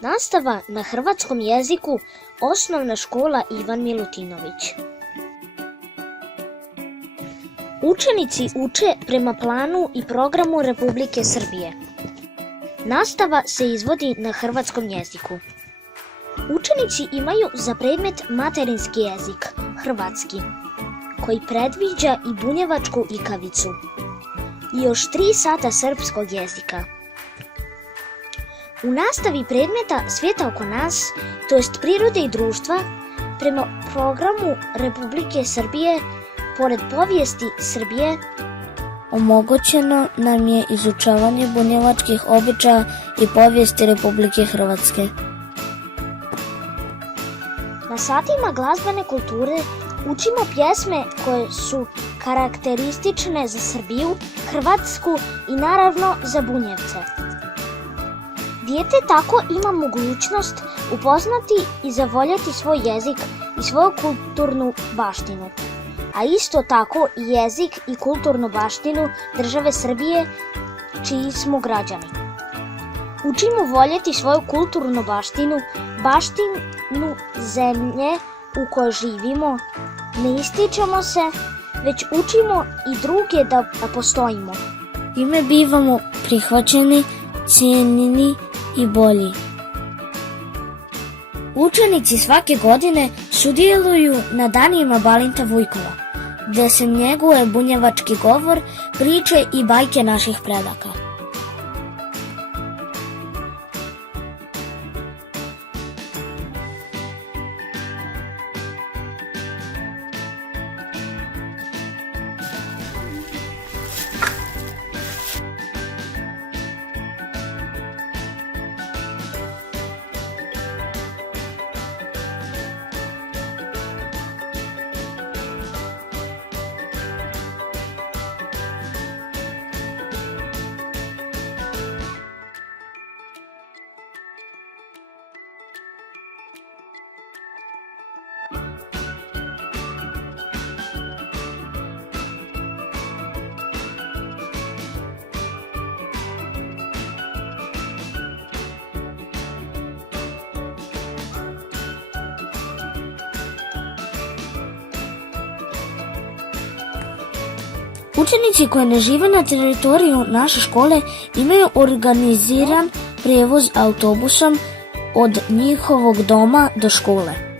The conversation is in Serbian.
Nastava na hrvatskom jeziku, Osnovna škola Ivan Milutinović. Učenici uče prema planu i programu Republike Srbije. Nastava se izvodi na hrvatskom jeziku. Učenici imaju za predmet materinski jezik, hrvatski, koji predviđa i bunjevačku ikavicu, i još 3 sata srpskog jezika. U nastavi predmeta Svijeta oko nas, to jest prirode i društva, prema programu Republike Srbije, pored povijesti Srbije, omogućeno nam je izučavanje bunjevačkih običaja i povijesti Republike Hrvatske. Na satima glazbene kulture učimo pjesme koje su karakteristične za Srbiju, Hrvatsku i naravno za Bunjevce. Dijete tako ima mogućnost upoznati i zavoljeti svoj jezik i svoju kulturnu baštinu, a isto tako i jezik i kulturnu baštinu države Srbije, čiji smo građani. Učimo voljeti svoju kulturnu baštinu, baštinu zemlje u kojoj živimo, ne ističemo se, već učimo i druge da postojimo. Time bivamo prihvaćeni, cijenjeni i bolji. Učenici svake godine sudjeluju na danima Balinta Vujkova, gdje se njeguje bunjevački govor, priče i bajke naših predaka. Učenici koji ne žive na teritoriju naše škole imaju organiziran prijevoz autobusom od njihovog doma do škole.